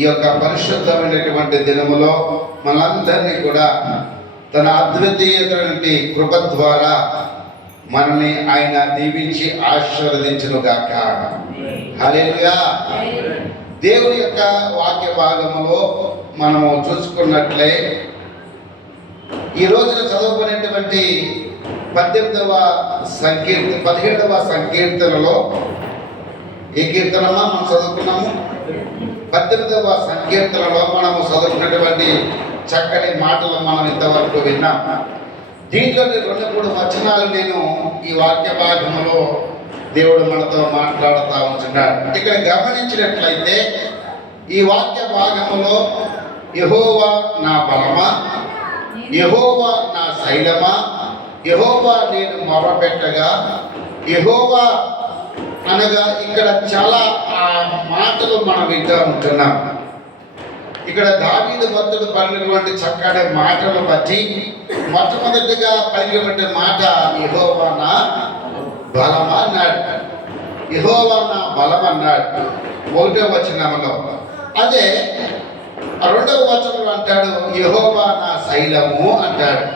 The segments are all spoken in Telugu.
ఈ యొక్క పరిశుద్ధమైనటువంటి దినములో మనందరినీ కూడా తన అద్వితీయమైనటువంటి కృప ద్వారా మనల్ని ఆయన దీవించి ఆశీర్వదించునుగాక. హల్లెలూయా. దేవుని యొక్క వాక్య భాగములో మనము చూసుకున్నట్లే ఈ రోజున చదువుకునేటువంటి 17వ సంకీర్తనలో ఏ కీర్తనమా మనం చదువుకున్నాము? 18వ సంకీర్తనలో మనము చదువుకున్నటువంటి చక్కని మాటలు మనం ఇంతవరకు విన్నాం. దీంట్లోని 2-3 వచనాలు నేను ఈ వాక్య భాగంలో దేవుడు మనతో మాట్లాడుతూ ఉంటున్నాడు. ఇక్కడ గమనించినట్లయితే ఈ వాక్య భాగంలో యెహోవా నా బలమా, యెహోవా నా శైలమా, యెహోవా నేను మొరపెట్టగా, యెహోవా అనగా ఇక్కడ చాలా ఆ మాటలు మనం వింటూ ఉంటున్నాం. ఇక్కడ దావీదు భక్తుడు పలికినటువంటి చక్కటి మాటలు బట్టి మొట్టమొదటిగా పలికినటువంటి మాట యెహోవా నా బలమా అన్నాడు. యెహోవా నా బలం అన్నాడు 1వ వచనంలో. అదే 2వ వచనంలో అంటాడు యెహోవా నా శైలము అంటాడు.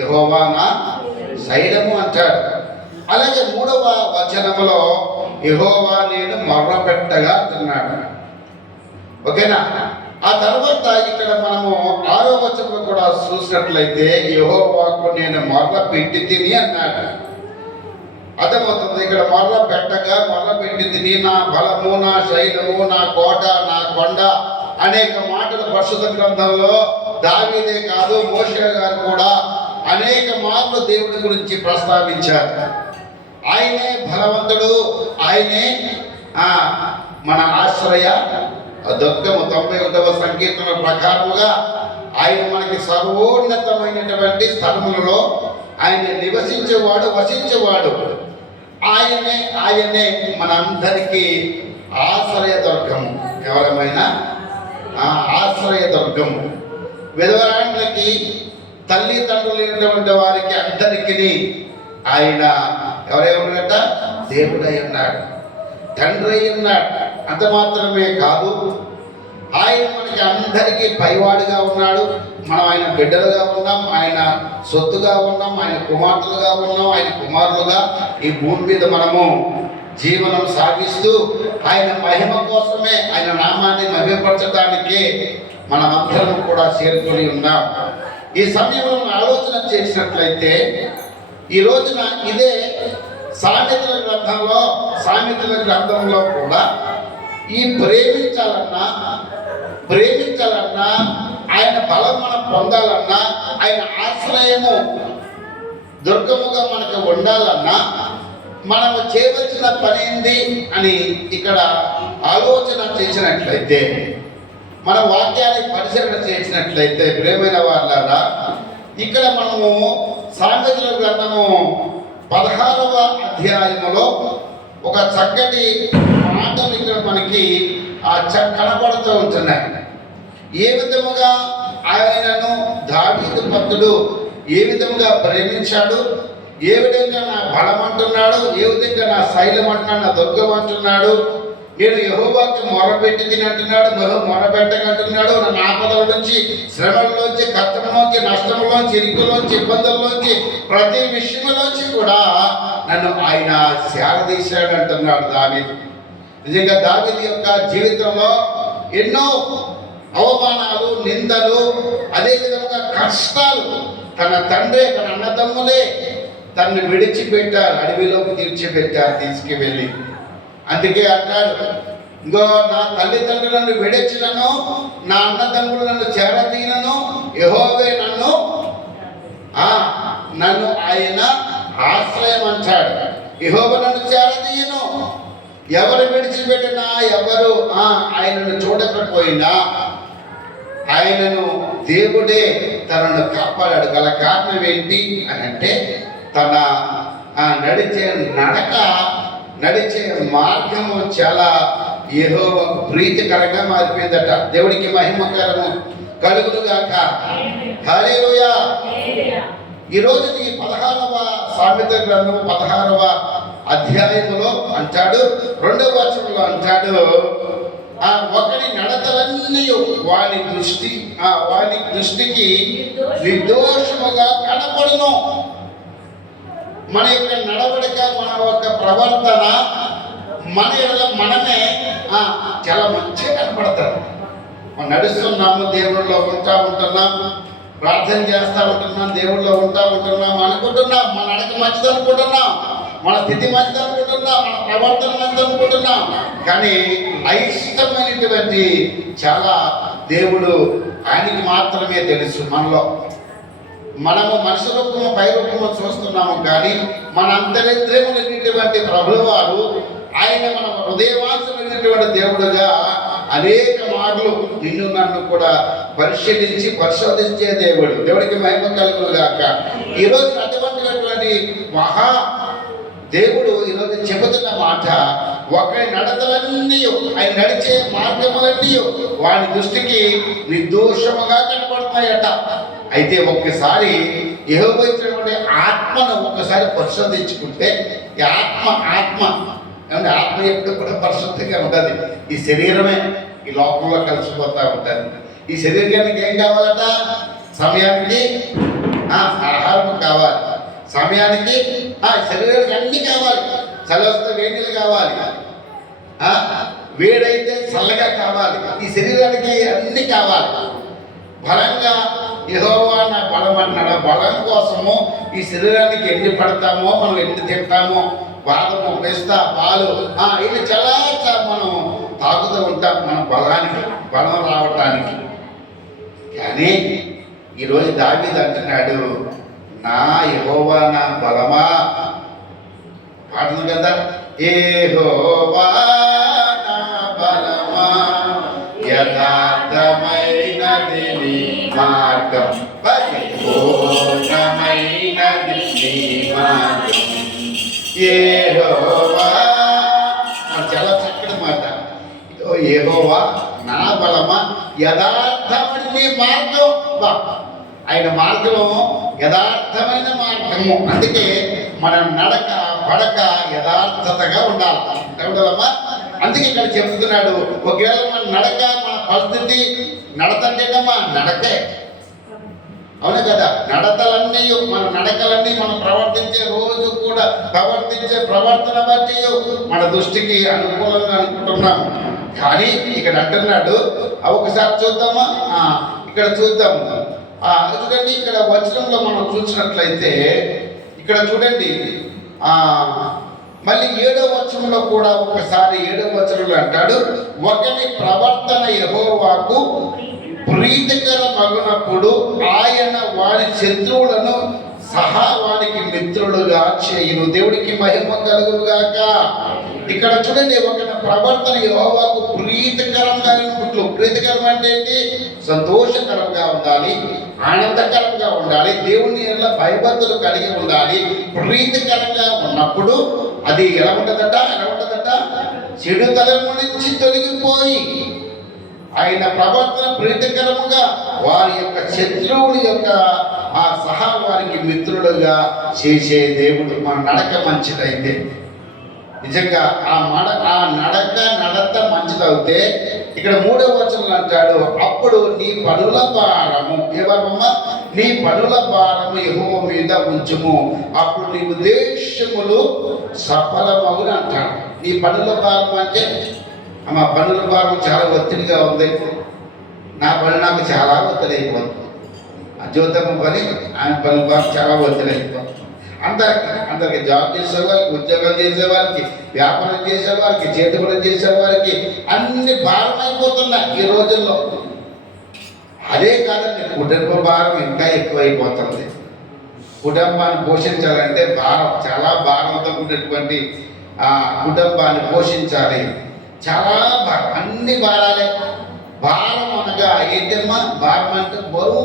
యెహోవా నా శైలము అంటాడు. అలాగే 3వ వచనంలో యెహోవా నేను మొర్రపెట్టగా అంటున్నాడు. ఓకేనా? ఆ తర్వాత ఇక్కడ మనము 6వ వచనంలో కూడా చూసినట్లయితే యెహోవాకు నేను మొర్ర పెట్టి తిని అన్నాడు. అర్థమవుతుంది. ఇక్కడ మొర్ర పెట్టి తిని, నా బలము, నా శైలము, నా కోట, నా కొండ అనేక మాటలు పరిశుద్ధ గ్రంథంలో దావీదే కాదు మోషే గారు కూడా అనేక మార్లు దేవుడి గురించి ప్రస్తావించారు. ఆయనే బలవంతుడు, ఆయనే మన ఆశ్రయ దుర్గము. 91వ సంకీర్తన ప్రకారముగా ఆయన మనకి సర్వోన్నతమైనటువంటి స్థలములలో ఆయన నివసించేవాడు, వసించేవాడు. ఆయనే మనందరికీ ఆశ్రయ దుర్గము. కేవలమైన ఆశ్రయ దుర్గము. విధవరాండ్లకి, తల్లిదండ్రులు లేనటువంటి వారికి అందరికీ ఆయన ఎవరై ఉన్నాడట? దేవుడై ఉన్నాడు, తండ్రి అయి ఉన్నాడు. అంత మాత్రమే కాదు, ఆయన మనకి అందరికీ పైవాడిగా ఉన్నాడు. మనం ఆయన బిడ్డలుగా ఉన్నాం, ఆయన సొత్తుగా ఉన్నాం, ఆయన కుమార్తెలుగా ఉన్నాం, ఆయన కుమారులుగా ఈ భూమి మీద మనము జీవనం సాగిస్తూ ఆయన మహిమ కోసమే, ఆయన నామాన్ని మహిమపరచడానికి మనమందరం కూడా చేరుకొని ఉన్నాం. ఈ సమయంలో ఆలోచన చేసినట్లయితే ఈ రోజున ఇదే సామెతల గ్రంథంలో కూడా ఈ ప్రేమించాలన్నా ఆయన బలం మనం పొందాలన్నా, ఆయన ఆశ్రయము దుర్గముగా మనకు ఉండాలన్నా మనము చేయవలసిన పని ఏంది అని ఇక్కడ ఆలోచన చేసినట్లయితే, మన వాక్యాన్ని పరిశీలన చేసినట్లయితే ప్రియమైన వాళ్ళారా, ఇక్కడ మనము సామెతల గ్రంథము 16వ అధ్యాయములో ఒక చక్కటి మాటలు ఇక్కడ మనకి కనపడుతూ ఉంటున్నాయి. ఏ విధముగా ఆయనను దావీదు భక్తుడు ఏ విధముగా ప్రేమించాడు, ఏ విధంగా నా బలం అంటున్నాడు, ఏ విధంగా నా శైలం అంటున్నాడు, నా దుర్గం అంటున్నాడు, నేను యెహోవాకి మొరపెట్టి తిని అంటున్నాడు, మొరపెట్టగంటున్నాడు. నా ఆపదల నుంచి, శ్రమల్లోంచి, కష్టంలోంచి, నష్టంలోంచి, ఇరుకులోంచి, ఇబ్బందుల్లోంచి, ప్రతి విషయంలోంచి కూడా నన్ను ఆయన శారదీశాడు అంటున్నాడు దావీదు. నిజంగా దావీదు యొక్క జీవితంలో ఎన్నో అవమానాలు, నిందలు, అదేవిధంగా కష్టాలు తన తండ్రి, తన అన్నదమ్ములే తనని విడిచిపెట్టారు, అడవిలోకి తీసుకువెళ్ళి. అందుకే అంటాడు, ఇంకో నా తల్లిదండ్రులను విడిచినను, నా అన్నదమ్ములు నన్ను చేరతీనను, యెహోవే నన్ను ఆయన ఆశ్రయం అంటాడు. యెహోవా నన్ను చేరతీయను. ఎవరు విడిచిపెట్టినా, ఎవరు ఆయనను చూడకపోయినా ఆయనను దేవుడే తనను కాపాడాడు. గల కారణం ఏంటి అని అంటే, తన నడిచే మార్గము చాలా యెహోవాకు ప్రీతికరంగా మారిపోయిందట. దేవుడికి మహిమకరము కలుగునుగాక. హల్లెలూయా. ఈ రోజు ఈ 16వ సామెతల గ్రంథము 16వ అధ్యాయములో అంటాడు, 2వ వచనంలో అంటాడు, ఒకరి నడతలన్నీ వాని దృష్టికి నిర్దోషముగా కనపడును. మన యొక్క నడవడిక, మన యొక్క ప్రవర్తన మనమే చాలా మంచిగా కనపడతారు. మనం నడుస్తున్నాము, దేవుళ్ళలో ఉంటున్నాం, ప్రార్థన చేస్తూ ఉంటున్నాం, దేవుళ్ళలో ఉంటున్నాం అనుకుంటున్నాం, మన నడక మంచిది అనుకుంటున్నాం, మన స్థితి మంచిది అనుకుంటున్నాం, మన ప్రవర్తన మంచిది అనుకుంటున్నాం. కానీ అయిష్టమైనటువంటి చాలా దేవుడు ఆయనకి మాత్రమే తెలుసు. మనము మనిషి రూపము, పై రూపము చూస్తున్నాము, కానీ మన అంతరింద్రియములైనటువంటి ప్రభువు వారు ఆయన మన హృదయవాసమైనటువంటి దేవుడుగా అనేక మార్లు నిన్ను నన్ను కూడా పరిశోధించే దేవుడికి మహిమ కలుగును గాక. ఈరోజు అటువంటిటువంటి మహా దేవుడు ఈరోజు చెబుతున్న మాట, ఒకరి నడతలన్నీ, ఆయన నడిచే మార్గములన్నీ వాని దృష్టికి నిర్దోషముగా కనబడుతున్నాయట. అయితే ఒక్కసారి యెహోవా ఇచ్చినటువంటి ఆత్మను ఒక్కసారి పరిశోధించుకుంటే, ఈ ఆత్మ అంటే ఆత్మ ఎప్పుడు కూడా పరిశుద్ధంగా ఉంటుంది. ఈ శరీరమే ఈ లోకంలో కలిసిపోతూ ఉంటుంది. ఈ శరీరానికి ఏం కావాలట? సమయానికి ఆహారం కావాలి, సమయానికి శరీరానికి అన్నీ కావాలి. చలి వస్తే వేడిలు కావాలి, వేడైతే చల్లగా కావాలి. ఈ శరీరానికి అన్నీ కావాలి. బలంగా యెహోవా నా బలం అన్నాడు. బలం కోసము ఈ శరీరానికి ఎన్ని పడతామో, మనం ఎన్ని తింటామో, బాదము, పిస్తా, పాలు ఇవి చాలా మనం తాగుతూ ఉంటాం మన బలం రావటానికి. కానీ ఈరోజు దావీదు అంటున్నాడు, నా యెహోవా నా బలమా. పాడుతుంది కదా, యెహోవా నా బలమా, యథార్థమైనది నీ మార్గం, పరిపూర్ణమైనది నీ మార్గం. యెహోవా చాలా చక్కటి మాట. యెహోవా నా బలమా, యథార్థమైన నీ మార్గం. ఆయన మార్గము యథార్థమైన మార్గము. అందుకే మన నడక పడక యథార్థతగా ఉండాలి. అందుకే ఇక్కడ చెప్తున్నాడు, ఒకవేళ మన నడక, మన పరిస్థితి నడతంటేనమ్మా నడకే, అవును కదా. నడతలన్నీ, మన నడకలన్నీ, మనం ప్రవర్తించే రోజు కూడా ప్రవర్తన బట్టి మన దృష్టికి అనుకూలంగా అనుకుంటున్నాం. కానీ ఇక్కడ అంటున్నాడు, ఒకసారి చూద్దామా, ఇక్కడ చూద్దాము. చూడండి, ఇక్కడ వచనంలో మనం చూసినట్లయితే ఇక్కడ చూడండి, మళ్ళీ 7వ వచనంలో కూడా ఒకసారి 7వ వచనంలో అంటాడు, ఒకని ప్రవర్తన యెహోవాకు ప్రీతికరమగునప్పుడు ఆయన వారి శత్రువులను సహా వారికి మిత్రులుగా చేయును. దేవుడికి మహిమ కలుగును గాక. ఇక్కడ చూడండి, ఒక ప్రవర్తన యెహోవాకు ప్రీతికరంగా అనుకుంటూ, ప్రీతికరం అంటే ఏంటి? సంతోషకరంగా ఉండాలి, ఆనందకరంగా ఉండాలి, దేవుని ఎలా భయభక్తులు కలిగి ఉండాలి. ప్రీతికరంగా ఉన్నప్పుడు అది ఎలా ఉంటుందట? చెడు తలము నుంచి తొలగిపోయి ఆయన ప్రవర్తన ప్రీతికరముగా వారి యొక్క శత్రువుడి యొక్క సహా వారికి మిత్రులుగా చేసే దేవుడు. మన నడక మంచిదైతే, నిజంగా నడత మంచిదవుతే, ఇక్కడ 3వ వచనం అంటాడు, అప్పుడు నీ పనుల భారము, ఏమమ్మా, నీ పనుల భారము యెహోవా మీద ఉంచుము, అప్పుడు నీ ఉద్దేశములు సఫలమగును అంటాడు. నీ పనుల భారం అంటే, మా పనుల భారం చాలా ఒత్తిడిగా ఉంది, నా పని నాకు చాలా ఒత్తిడి అయిపోతుంది. జ్యోతమ్మ పని, ఆయన పనుల భారం చాలా ఒత్తిడి అయిపోతుంది. అందరికి జాబ్ చేసేవారికి, ఉద్యోగం చేసేవారికి, వ్యాపారం చేసేవారికి, చేతి పని చేసేవారికి అన్ని భారం అయిపోతున్నాయి ఈ రోజుల్లో. అదే కాదండి, కుటుంబ భారం ఇంకా ఎక్కువైపోతుంది. కుటుంబాన్ని పోషించాలంటే చాలా భారంతో ఉన్నటువంటి కుటుంబాన్ని పోషించాలి. చాలా అన్ని భారాలే. భారం అనగా ఏంటమ్మా? భారం అంటే బరువు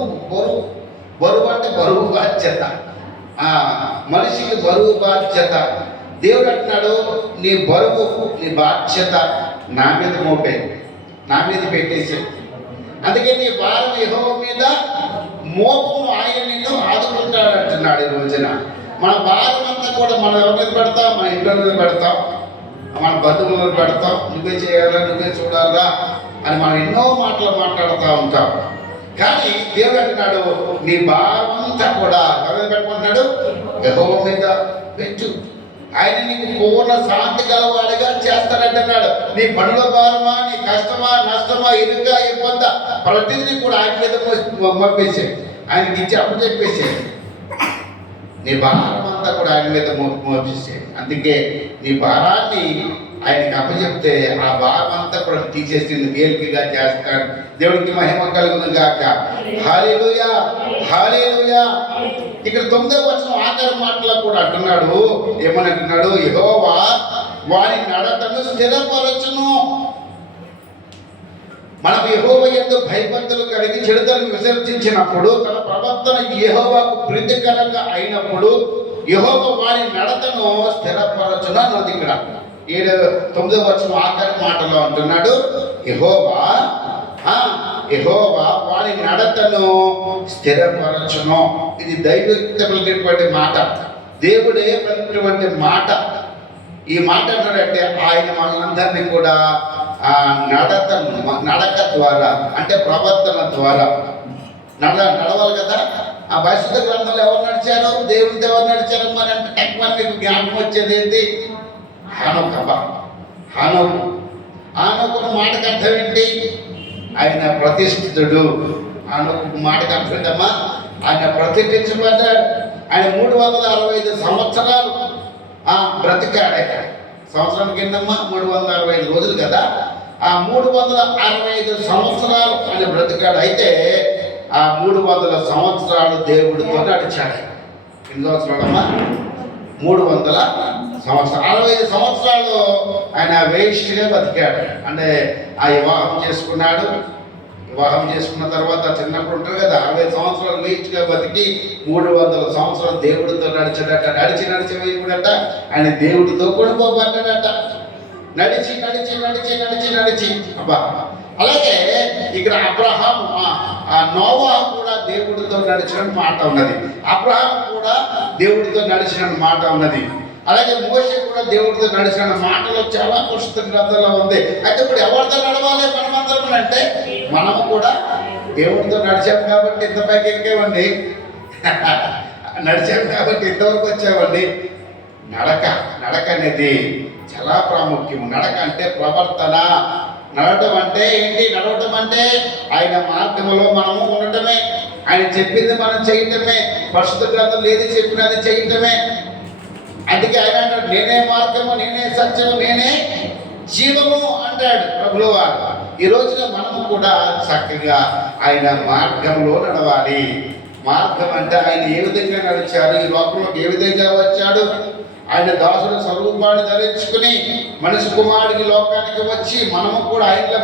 అంటే బరువు బాధ్యత. మనిషికి బరువు బాధ్యత. దేవుడు అంటున్నాడు, నీ బరువు, నీ బాధ్యత నా మీద మోపే, నా మీద పెట్టేసి. అందుకే నీ భారం యెహోవా మీద మోపము, ఆయన నిన్ను ఆదుకుంటాడు అంటున్నాడు. ఈ రోజున మన భారం అంతా కూడా మనం ఎవరి మీద పెడతాం? మన ఇంట్లో మీద పెడతాం. మన బంధువులను పెడతాం, నువ్వే చేయాలా, నువ్వే చూడాలా అని మనం ఎన్నో మాటలు మాట్లాడుతూ ఉంటాం. కానీ దేవుడు అంటున్నాడు, నీ భారమంతా కూడా ఎవరి పెట్టుకుంటున్నాడు? యెహోవా మీద పెట్టు. ఆయన నీకు పూర్ణ శాంతి గలవాడిగా చేస్తాడంటున్నాడు. నీ పనుల భారమా, నీ కష్టమా, నష్టమా, ఇరుక, ఇబ్బంది ప్రతిదీ కూడా ఆయన మీద పంపేసే, ఆయనకి ఇచ్చి అప్పు చెప్పేసే. నీ భారం అంతా కూడా ఆయన మీద మోపేసే. అందుకే నీ భారాన్ని ఆయనకి అప్పచెప్తే ఆ భారం అంతా కూడా తీసేసి తేలికగా చేస్తాడు. దేవుడికి మహిమ కలుగును గాక. హల్లెలూయా, హల్లెలూయా. ఇక్కడ 9వ వచనం ఆఖరి మాటలో కూడా అంటున్నాడు, ఏమని అంటున్నాడు? యెహోవా వారి నడతను స్థిరపరచును. మనం యెహోవా యందు భయభక్తులు కలిగి చెడుతలను విసర్జించినప్పుడు, తన ప్రవర్తన యెహోవాకు ప్రీతికరంగా అయినప్పుడు యెహోవా వారి నడతను స్థిరపరచును అన్నది. ఇక్కడ 9వ వచనం ఆఖరి మాటలో అంటున్నాడు, యెహోవా వారి నడతను స్థిరపరచును. ఇది దైవయుక్తమైనటువంటి మాట, దేవుడే పలికినటువంటి మాట. ఈ మాట ఏంటంటే ఆయన మనందరినీ కూడా నడక ద్వారా, అంటే ప్రవర్తన ద్వారా నడవాలి కదా. ఆ పరిశుద్ధ గ్రంథంలో ఎవరు నడిచారు? దేవునితో ఎవరు నడిచారు? మరి అంటే టెక్మన్ మీకు జ్ఞాపకం వచ్చేది ఏంటి? హానోకు మాటకు అర్థం ఏంటి? ఆయన ప్రతిష్ఠితుడు. హానోకు మాటకు అర్థం ఏంటమ్మా? ఆయన ప్రతిష్ఠించబడ్డాడు. ఆయన 365 సంవత్సరాలు బ్రతికాడు. సంవత్సరానికి ఎన్నమ్మా? 365 రోజులు కదా. ఆ 365 సంవత్సరాలు ఆయన బ్రతికాడు. అయితే ఆ 300 సంవత్సరాలు దేవుడితో నడిచాడు. ఎన్ని సంవత్సరాలమ్మా? 300 సంవత్సరాలు. 65 సంవత్సరాలు ఆయన వేస్ట్గా బతికాడు. అంటే ఆ వివాహం చేసుకున్నాడు. వివాహం చేసుకున్న తర్వాత చిన్నప్పుడు ఉంటారు కదా, 60 సంవత్సరాలు వేస్ట్గా బతికి 300 సంవత్సరాలు దేవుడితో నడిచాడట. నడిచి వేయకూడట, ఆయన దేవుడితో కొనుక్కోబడ్డాడట. నడిచి అబ్బా. అలాగే ఇక్కడ అబ్రహాం, నోవా కూడా దేవుడితో నడిచిన మాట ఉన్నది. అబ్రహాం కూడా దేవుడితో నడిచిన మాట ఉన్నది. అలాగే మోషే కూడా దేవుడితో నడిచిన మాటలు చాలా పరిశుద్ధ గ్రంథంలో ఉంది. అయితే ఇప్పుడు ఎవరితో నడవాలి మనమందరం అంటే, మనము కూడా దేవుడితో నడిచాము కాబట్టి ఇంత పైకి ఎక్కేవండి. నడిచాము కాబట్టి ఇంతవరకు వచ్చామండి. నడక అనేది చాలా ప్రాముఖ్యం. నడక అంటే ప్రవర్తన. నడవటం అంటే ఏంటి? నడవటం అంటే ఆయన మార్గంలో మనము ఉండటమే, ఆయన చెప్పింది మనం చేయటమే, పరిశుద్ధ గ్రంథం ఏది చెప్పినది చేయటమే. అందుకే ఆయన అంటాడు, నేనే మార్గము, నేనే సత్యము, నేనే జీవము అంటాడు ప్రభువు వారు. ఈ రోజున మనము కూడా చక్కగా ఆయన మార్గంలో నడవాలి. మార్గం అంటే ఆయన ఏ విధంగా నడిచాడు, ఈ లోకంలోకి ఏ విధంగా వచ్చాడు. ఆయన దాసుడు స్వరూపాన్ని ధరించుకుని మనిషి కుమారుడికి లోకానికి వచ్చి మనము కూడా ఆయనలో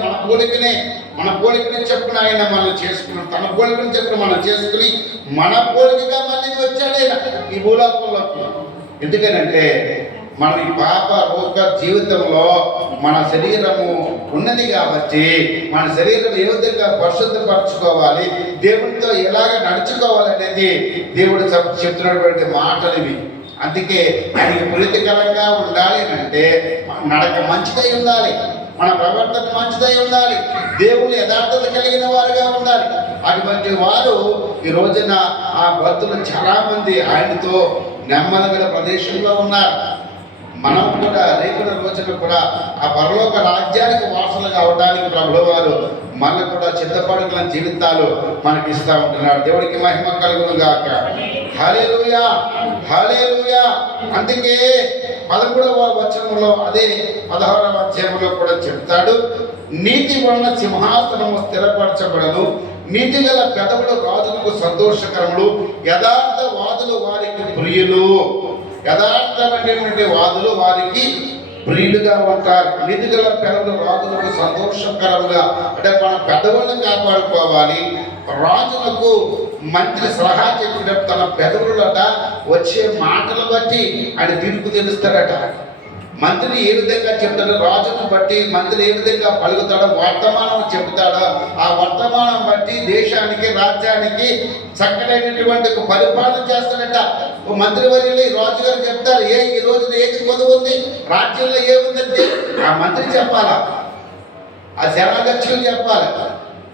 మన పోలికని చెప్పుకుని ఆయన మనం చేసుకున్నాం. తన పోలికని చెప్పుకుని మనం చేసుకుని మన పోలికగా మళ్ళీ వచ్చాడు ఆయన ఈ భూలోకంలోకి. ఎందుకనంటే మనం ఈ పాప రోగ జీవితంలో మన శరీరము ఉన్నది కాబట్టి మన శరీరం ఏ విధంగా పరిశుద్ధపరచుకోవాలి, దేవుడితో ఎలాగ నడుచుకోవాలి అనేది దేవుడు చెప్తున్నటువంటి మాటలు ఇవి. అందుకే ఆయనకి ప్రీతికరంగా ఉండాలి అంటే నడక మంచిదై ఉండాలి, మన ప్రవర్తన మంచిదై ఉండాలి, దేవుని యథార్థత కలిగిన వారుగా ఉండాలి. అటువంటి వారు ఈ రోజున ఆ భక్తులు చాలా మంది ఆయనతో నెమ్మదిగా ప్రదేశంలో ఉన్నారు. మనం కూడా రేపటి రోజున కూడా ఆ పరలోక రాజ్యానికి వారసులుగా అవడానికి ప్రభువు వారు మనకు కూడా సిద్ధపడుతున్న జీవితాలు మనకి ఇస్తూ ఉంటున్నాడు. దేవుడికి మహిమ కలుగును గాక. హల్లెలూయా, హల్లెలూయా. అందుకే 11వ వచనంలో, అదే 16వ అధ్యాయంలో కూడా చెప్తాడు, నీతి వలన సింహాసనము స్థిరపరచబడను, నీతి గల పెదవులు రాజులకు సంతోషకరములు, యథార్థ వాదులు వారికి ప్రియులు. యథార్థమైనటువంటి వాదులు వారికి ప్రియులుగా ఉంటారు. నీతి గల పెదవులు రాజులకు సంతోషకరముగా, అంటే మన పెదవులను కాపాడుకోవాలి. రాజులకు మంత్రి సలహా చెప్పినప్పుడు తన పెదవులట వచ్చే మాటలు బట్టి ఆయన తీర్పు తెలుస్తాడట. మంత్రి ఏ విధంగా చెప్తాడో, రాజును బట్టి మంత్రి ఏ విధంగా పలుకుతాడో, వర్తమానం చెబుతాడో, ఆ వర్తమానం బట్టి దేశానికి, రాజ్యానికి చక్కనైనటువంటి ఒక పరిపాలన చేస్తాడట. ఓ మంత్రి వర్యులు రాజుగారు చెప్తారు, ఈ రోజున ఏది కొద్దు ఉంది, రాజ్యంలో ఏముందంటే ఆ మంత్రి చెప్పాలా, ఆ సేనాధ్యక్షులు చెప్పాలి.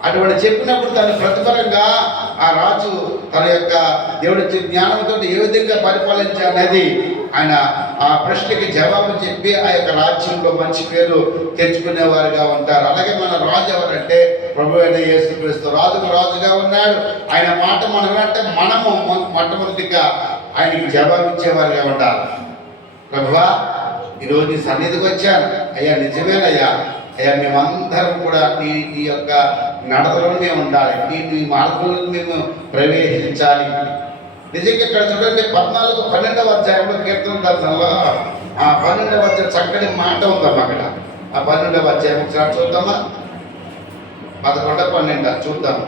అటువంటి చెప్పినప్పుడు దాని ప్రతిఫలంగా ఆ రాజు తన యొక్క దేవుడి జ్ఞానంతో ఏ విధంగా పరిపాలించాలనేది ఆయన ఆ ప్రశ్నకి జవాబు చెప్పి ఆ యొక్క రాజ్యంలో మంచి పేరు తెచ్చుకునేవారుగా ఉంటారు. అలాగే మన రాజు ఎవరంటే ప్రభు అయిన యేసుక్రీస్తు. రాజుకు రాజుగా ఉన్నాడు. ఆయన మాట మనం అంటే మనము మొట్టమొదటిగా ఆయనకి జవాబిచ్చేవారుగా ఉండాలి. ప్రభువా, ఈరోజు నీ సన్నిధికి వచ్చాను అయ్యా, నిజమేనయ్యా అయ్యా, మేమందరం కూడా నీ యొక్క నడతలో మేము ఉండాలి, నీ మార్గంలో మేము ప్రవేశించాలి. నిజంగా ఇక్కడ చూడండి 12వ అధ్యాయంలో కీర్తన గ్రంథంలో ఆ 12వ అధ్యాయం చక్కటి మాట ఉందమ్మా. అక్కడ ఆ 12వ అధ్యాయం ఒకసారి చూద్దామా, 11, 12 చూద్దాం.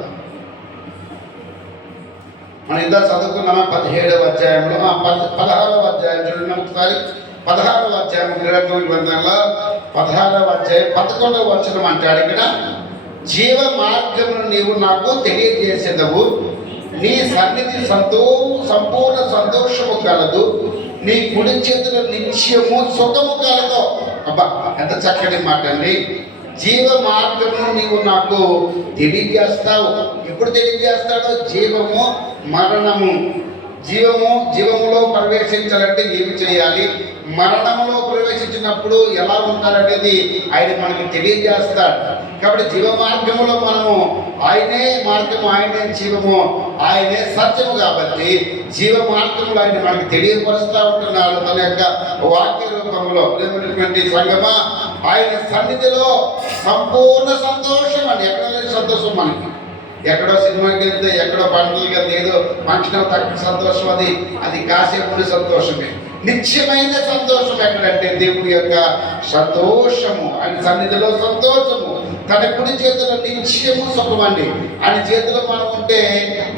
మనం ఇందా చదువుకున్నామా 17వ అధ్యాయంలో, 16వ అధ్యాయం చూడండి ఒకసారి. 16వ అధ్యాయం కీర్తన గ్రంథంలో 16వ అధ్యాయం 11వ వచనం అంటాడు ఇక్కడ, జీవ మార్గమును నీవు నాకు తెలియజేసేదవు, నీ సన్నిధి సంపూర్ణ సంతోషము కలదు, నీ కుడి చేతుల నిత్యము సుఖము కలదు. అబ్బా, ఎంత చక్కటి మాట అండి. జీవ మార్గమును నీవు నాకు తెలియజేస్తావు. ఎప్పుడు తెలియజేస్తాడో? జీవము, మరణము. జీవములో ప్రవేశించాలంటే ఏమి చేయాలి, మరణంలో ప్రవేశించినప్పుడు ఎలా ఉండాలనేది ఆయన మనకి తెలియజేస్తాడు. కాబట్టి జీవ మార్గములో మనము ఆయనే మార్గము, ఆయనే జీవము, ఆయనే సత్యము. కాబట్టి జీవ మార్గములు ఆయన మనకి తెలియపరుస్తూ ఉంటున్నాడు తన యొక్క వాక్య రూపంలో. సంగమా, ఆయన సన్నిధిలో సంపూర్ణ సంతోషం అండి. ఎక్కడ సంతోషం మనకి, ఎక్కడో సినిమాకి వెళ్తే, ఎక్కడో పంటలకి వెళ్తే ఏదో ఫంక్షన్ తక్కువ సంతోషం, అది కాసేపు సంతోషమే. నిత్యమైన సంతోషం ఎక్కడంటే దేవుడి యొక్క సంతోషము, ఆయన సన్నిధిలో సంతోషము. తన కుడి చేతిలో నిత్యము సుఖం అండి. ఆయన చేతిలో మనం ఉంటే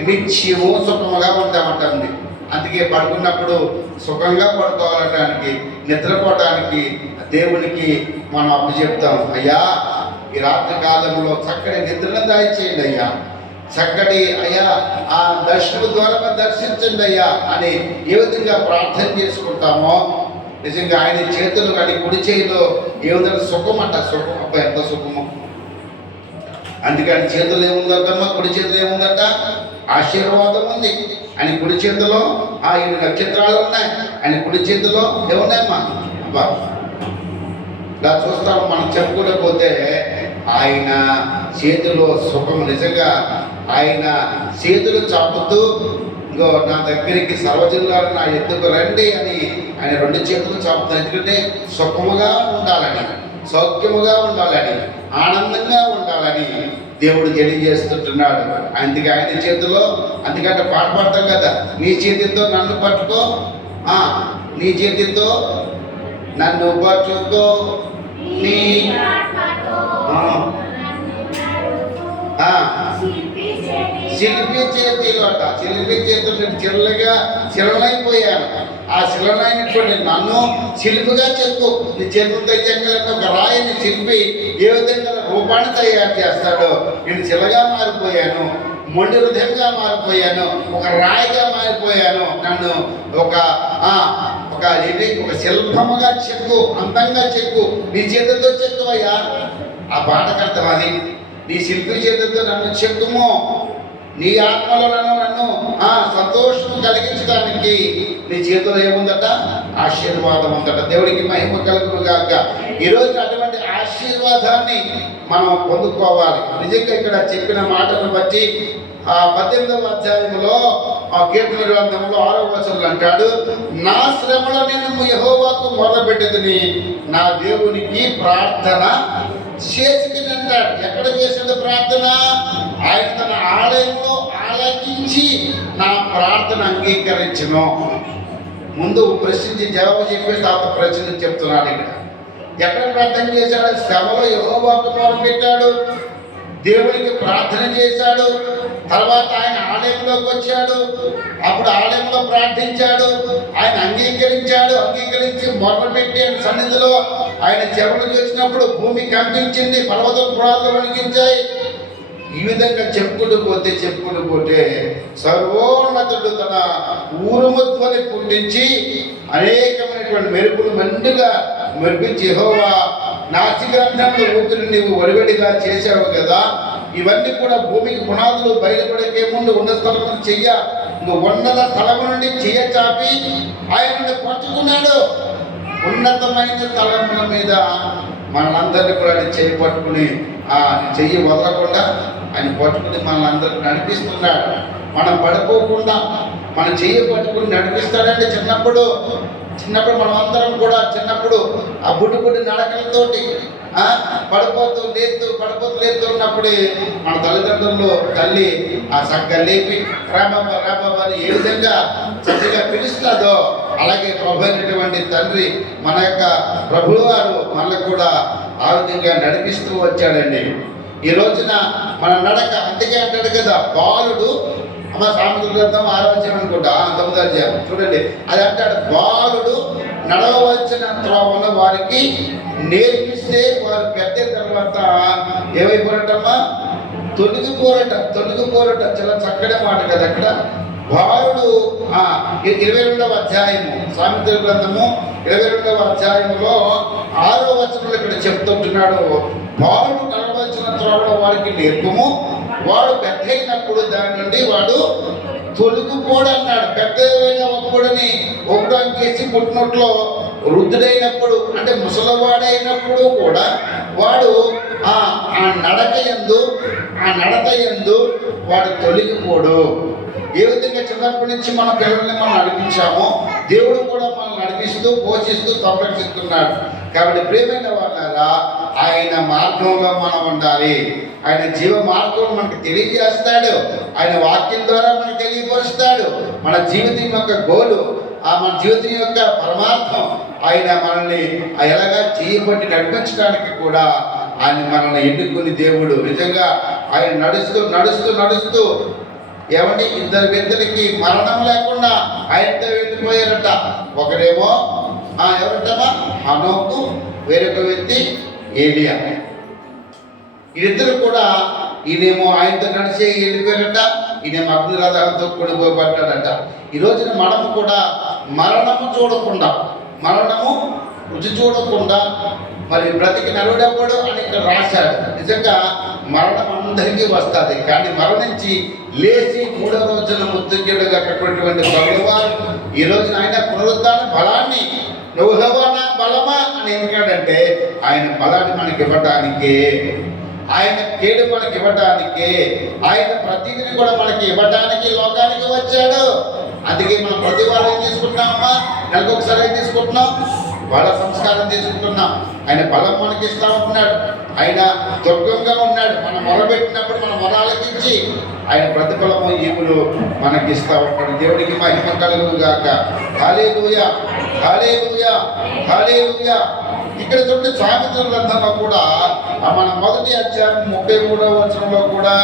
నిత్యము సుఖముగా ఉంటామంటండి. అందుకే పడుకున్నప్పుడు సుఖంగా పడుకోవాలటానికి, నిద్రపోవడానికి దేవునికి మనం అప్పు చెప్తాం. అయ్యా, ఈ రాత్రి కాలంలో చక్కటి నిద్రను దయచేయండి అయ్యా, చక్కటి అయ్యా ఆ దర్శనం ద్వారా దర్శించండి అయ్యా అని ఏ విధంగా ప్రార్థన చేసుకుంటామో, నిజంగా ఆయన చేతులు కానీ కుడి చేతిలో ఏ విధంగా సుఖం అంట. సుఖం, అబ్బా ఎంత సుఖము. అందుకని చేతులు ఏముందమ్మా, కుడి చేతులు ఏముందట? ఆశీర్వాదం ఉంది. ఆయన కుడి చేతిలో 7 నక్షత్రాలు ఉన్నాయి. ఆయన కుడి చేతిలో ఏమున్నాయమ్మా? అబ్బా, ఇలా చూస్తాము. మనం చెప్పుకోలేకపోతే ఆయన చేతిలో సుఖం. నిజంగా ఆయన చేతులు చాపుతూ, ఇంకో నా దగ్గరికి సర్వజనులారు నా ఎద్దుకు రండి అని ఆయన 2 చేతులు చాపుతారు. ఎందుకంటే సుఖముగా ఉండాలని, సౌఖ్యముగా ఉండాలని, ఆనందంగా ఉండాలని దేవుడు తెలియజేస్తుంటున్నాడు. అందుకే ఆయన చేతిలో, అందుకంటే పాట పాడతాం కదా, నీ చేతితో నన్ను పట్టుకో, నీ చేతితో నన్ను పట్టుకో, నీ శిల్పి చేతిలో అట. శిల్పి చేతులు నేను శిలనైపోయాను. ఆ శిలనైనటువంటి నన్ను శిల్పిగా చెక్కు. నీ చేతులతో చెక్కలేని ఒక రాయిని శిల్పి ఏ విధంగా రూపాన్ని తయారు చేస్తాడో, నేను శిలగా మారిపోయాను, మొండి హృదయంగా మారిపోయాను, ఒక రాయిగా మారిపోయాను. నన్ను ఒక శిల్పముగా చెక్కు, అందంగా చెక్కు, నీ చేతులతో చెక్కువయ్యా. ఆ పాటకర్థం అది. నీ శిల్పి చేతులతో నన్ను చెక్కుము, నీ ఆత్మలో నన్ను సంతోషం కలిగించడానికి నీ చేతుల్లో ఏముందట? ఆశీర్వాదం ఉందట. దేవుడికి మహిమ కలుగును గాక. ఈరోజు అటువంటి ఆశీర్వాదాన్ని మనం పొందుకోవాలి. నిజంగా ఇక్కడ చెప్పిన మాటలను బట్టి 18వ అధ్యాయంలో కీర్తన గ్రంథంలో 6వ వచనంలో అంటాడు, నా శ్రమలో నేను యెహోవాకు మొదలుపెట్టేదని నా దేవునికి ప్రార్థన చేసి అంటాడు. ఎక్కడ చేసేది ప్రార్థన? ఆయన తన ఆలయంలో ఆలకించి నా ప్రార్థన అంగీకరించును. ముందు ప్రశ్నించి జవాబు చెప్పేసి తర్వాత ప్రశ్న చెప్తున్నాడు. ఇక్కడ ఎక్కడ ప్రార్థన చేశాడు? శ్రమలో యెహోవాకు మొదలుపెట్టాడు. దేవునికి ప్రార్థన చేశాడు. తర్వాత ఆయన ఆలయంలోకి వచ్చాడు. అప్పుడు ఆలయంలో ప్రార్థించాడు. ఆయన అంగీకరించి మొదలుపెట్టి ఆయన సన్నిధిలో ఆయన చెవులు చేసినప్పుడు భూమి కంపించింది, పర్వతం పురాలు వణికించాయి. ఈ విధంగా చెప్పుకుంటూ పోతే సర్వోన్నతుడు తన ఊరుమధ్వని పుట్టించి అనేకమైనటువంటి మెరుపులు మెండుగా మెరిపించి, యెహోవా నాసిగ్రంథంలో ఊపిరి నీవు వడివడిగా చేశావు కదా, ఇవన్నీ కూడా భూమికి పునాదులు బయలుపడకే ముందు ఉన్న స్థలం ఉన్నత స్థలము నుండి చెయ్య చాపి ఆయనను పట్టుకున్నాడు. ఉన్నతమైన స్థలముల మీద మనందరినీ కూడా ఆయన చెయ్యి పట్టుకుని చెయ్యి వదలకుండా ఆయన పట్టుకుని మనల్ని నడిపిస్తున్నాడు. మనం పడిపోకుండా మన చెయ్యి పట్టుకుని నడిపిస్తాడంటే చిన్నప్పుడు మనం అందరం కూడా చిన్నప్పుడు ఆ బుడ్డి నడకలతోటి పడిపోతూ లేస్తూ ఉన్నప్పుడు మన తల్లిదండ్రులు తల్లి ఆ సగ్గ లేపి రాబాబా అని ఏ విధంగా చక్కగా పిలుస్తుందో అలాగే ప్రభు అయినటువంటి తండ్రి మన యొక్క ప్రభువు వారు మనకు కూడా ఆ విధంగా నడిపిస్తూ వచ్చాడండి. ఈ రోజున మన నడక అందుకే అంటాడు కదా, బాలుడు సామెతల గ్రంథం 6వ అధ్యాయం అనుకుంటా 9వ అధ్యాయం చూడండి, అది అంటాడు, బాలుడు నడవవలసిన త్రోవను వారికి నేర్పిస్తే వారు పెద్ద తర్వాత ఏమైపోరటమ్మా తొలగిపోరట. చాలా చక్కటి మాట కదా అక్కడ. బాలుడు 22వ అధ్యాయము సామెతల గ్రంథము 22వ అధ్యాయంలో 6వ వచనంలో ఇక్కడ చెప్తుంటున్నాడు, బాలుడు నడవలసిన త్రోవను వారికి నేర్పము, వాడు పెద్ద అయినప్పుడు దాని నుండి వాడు తొలగిపోడు అన్నాడు. పెద్దదైన ఒప్పుడని ఒకడు అంకేసి పుట్టినట్లో వృద్ధుడైనప్పుడు అంటే ముసలివాడైనప్పుడు కూడా వాడు ఆ నడత యందు వాడు తొలగిపోడు. ఏ విధంగా చిన్నప్పటి నుంచి మన పిల్లల్ని మనం నడిపించామో దేవుడు కూడా మనం నడిపిస్తూ పోషిస్తూ సంరక్షిస్తున్నాడు. కాబట్టి ప్రియమైన వాళ్ళారా, ఆయన మార్గంలో మనం ఉండాలి. ఆయన జీవ మార్గం మనకు తెలియజేస్తాడు. ఆయన వాక్యం ద్వారా మనకు తెలియపరుస్తాడు. మన జీవితం యొక్క గోలు, మన జీవితం యొక్క పరమార్థం ఆయన మనల్ని ఎలాగా చేయబట్టి నడిపించడానికి కూడా ఆయన మనల్ని ఎన్నుకుని దేవుడు నిజంగా ఆయన నడుస్తూ ఏమంటే ఇద్దరు వ్యక్తులకి మరణం లేకుండా ఆయనతో వెళ్ళిపోయారట. ఒకరేమో ఎవరంటమా హనోకు, వేరొక వ్యక్తి ఏలియా. వీరిద్దరు కూడా ఈయనేమో ఆయనతో నడిచి వెళ్ళిపోయారట, ఈయనేమో అగ్నిరథాలతో కొనిపోబడ్డాడట. ఈ రోజున మనము కూడా మరణము రుచి చూడకుండా మరి బ్రతికి నలుడప్పుడు అని ఇక్కడ రాశాడు. నిజంగా మరణం అందరికీ వస్తుంది, కానీ మరణించి లేచి 3వ రోజున ముద్దుగేడుగా కట్టినటువంటి ప్రభువారు ఈ రోజున ఆయన పునరుద్ధాన బలాన్ని యెహోవా నా బలమా అని ఎందుకంటే ఆయన బలాన్ని మనకి ఇవ్వటానికే, ఆయన కేడు మనకి ఇవ్వటానికే, ఆయన ప్రతిదిని కూడా మనకి ఇవ్వటానికి లోకానికి వచ్చాడు. అందుకే మనం ప్రతి వారం తీసుకుంటున్నామమ్మా, నెలకు ఒకసారి తీసుకుంటున్నాం, వాళ్ళ సంస్కారం తీసుకుంటున్నాం. ఆయన బలం మనకి ఇస్తా ఉంటున్నాడు. ఆయన దుర్గంగా ఉన్నాడు. మనం మొరబెట్టినప్పుడు మన మొరాలకించి ఆయన ప్రతిఫలము ఈవులు మనకి ఇస్తా ఉంటాడు. దేవుడికి మహిమ కలుగును గాక. హల్లెలూయా, హల్లెలూయా, హల్లెలూయా. ఇక్కడ చూడండి, సామెతల గ్రంథంలో కూడా మన మొదటి అధ్యాయం 33వ వచనంలో కూడా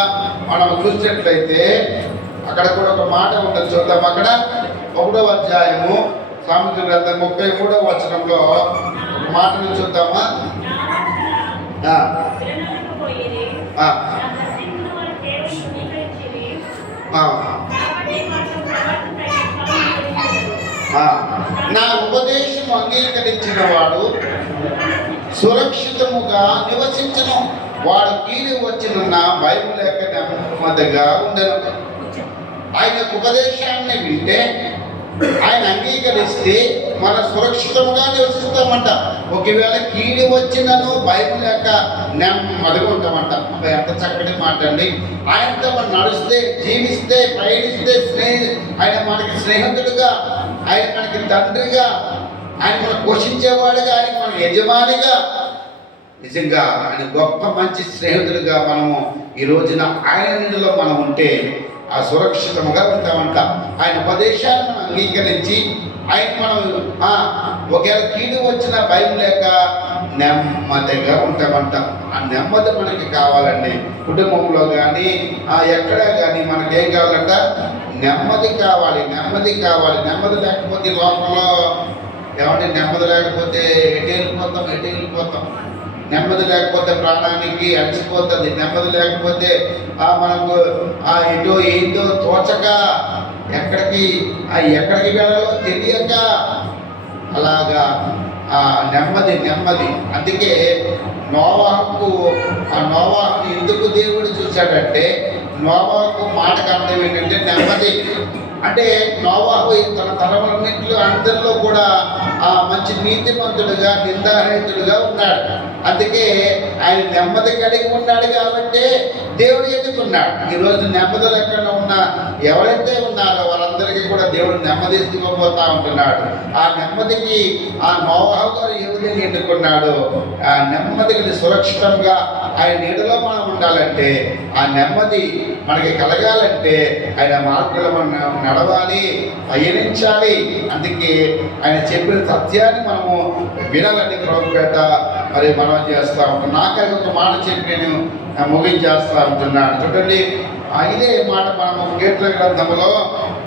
మనం చూసినట్లయితే అక్కడ కూడా ఒక మాట ఉంటుంది, చూద్దాం. అక్కడ 1వ అధ్యాయము సామెతల గ్రంథం 33వ వచనంలో ఒక మాటను చూద్దామా. నా ఉపదేశం అంగీకరించిన వాడు సురక్షితముగా నివసించను, వాడు కీడు వచ్చిన భయం లేక నెమ్మదిగా ఉండను. ఆయన ఉపదేశాన్ని వింటే, ఆయన అంగీకరిస్తే మన సురక్షితంగా నివసిస్తామంట. ఒకవేళ కీడు వచ్చినను భయం లేక నెమ్మదిగా ఉంటామంట. ఎంత చక్కటి మాట అండి. ఆయనతో మనం నడిస్తే, జీవిస్తే, పయనిస్తే ఆయన మనకి స్నేహితుడిగా, ఆయన మనకి తండ్రిగా, ఆయన మనం పోషించేవాడుగా, ఆయన మన యజమానిగా, నిజంగా ఆయన గొప్ప మంచి స్నేహితుడిగా మనము ఈ రోజున ఆయన నిండులో మనం ఉంటే ఆ సురక్షితంగా ఉంటామంట. ఆయన ఉపదేశాన్ని మనం అంగీకరించి ఆయన మనం ఒకవేళ కీడు వచ్చిన భయం లేక నెమ్మదిగా ఉంటామంట. ఆ నెమ్మది మనకి కావాలండి. కుటుంబంలో కానీ ఎక్కడ కానీ మనకేం కావాలంట? నెమ్మది కావాలి, నెమ్మది కావాలి. నెమ్మది లేకపోతే లోపల ఏమంటే నెమ్మది లేకపోతే ఎటు వెళ్ళిపోతాం. నెమ్మది లేకపోతే ప్రాణానికి అలసిపోతుంది. నెమ్మది లేకపోతే మనకు ఎటో ఏందో తోచక ఎక్కడికి వెళ్ళాలో తెలియక అలాగా నెమ్మది. అందుకే నోవాహుకు నోవాహుని ఎందుకు దేవుడు చూశాడంటే, నోవాహుకు మాట అర్థం ఏంటంటే నెమ్మది. అంటే నోవాహు తన తరములన్నింటిలో అందరిలో కూడా మంచి నీతిమంతుడుగా నిందారహితుడుగా ఉన్నాడు. అందుకే ఆయన నెమ్మది కలిగి ఉన్నాడు కాబట్టి దేవుడు ఎన్నుకున్నాడు. ఈరోజు నెమ్మది లేకుండా ఉన్న ఎవరైతే ఉన్నారో వాళ్ళందరికీ కూడా దేవుడు నెమ్మది ఇవ్వబోతా ఉంటున్నాడు. ఆ నెమ్మదికి నోవాహు గారు ఏ విధంగా ఎన్నుకున్నాడు? ఆ నెమ్మదికి సురక్షితంగా ఆయన నీడలో మనం ఉండాలంటే, ఆ నెమ్మది మనకి కలగాలంటే ఆయన మార్గంలో మనం నడవాలి, పయనించాలి. అందుకే ఆయన చెప్పిన సత్యాన్ని మనము వినాలని ప్రభుపేట మరి మనం చేస్తూ ఉంటాం. నాకైతే ఒక మాట చెప్పి నేను ముగించేస్తూ ఉంటున్నాను. చూడండి, ఇదే మాట మనము కీర్తన గ్రంథంలో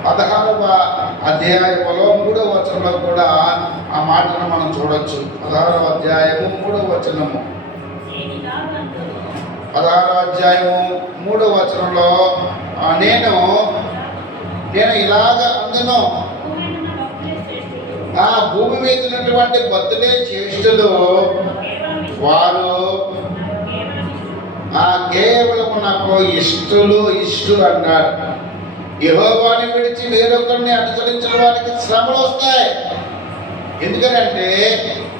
16వ అధ్యాయములో 3వ వచనంలో కూడా ఆ మాటను మనం చూడొచ్చు. 16వ అధ్యాయము 3వ వచనము. 16వ అధ్యాయము 3వ వచనంలో నేను ఇలాగ అందును, భూమి మీద ఉన్నటువంటి భక్తులే శ్రేష్ఠులు, వారు కేవలం నాకు ఇష్టులు అన్నారు. యెహోవాని విడిచి వేరొకరిని అనుసరించిన వారికి శ్రమలు వస్తాయి. ఎందుకంటే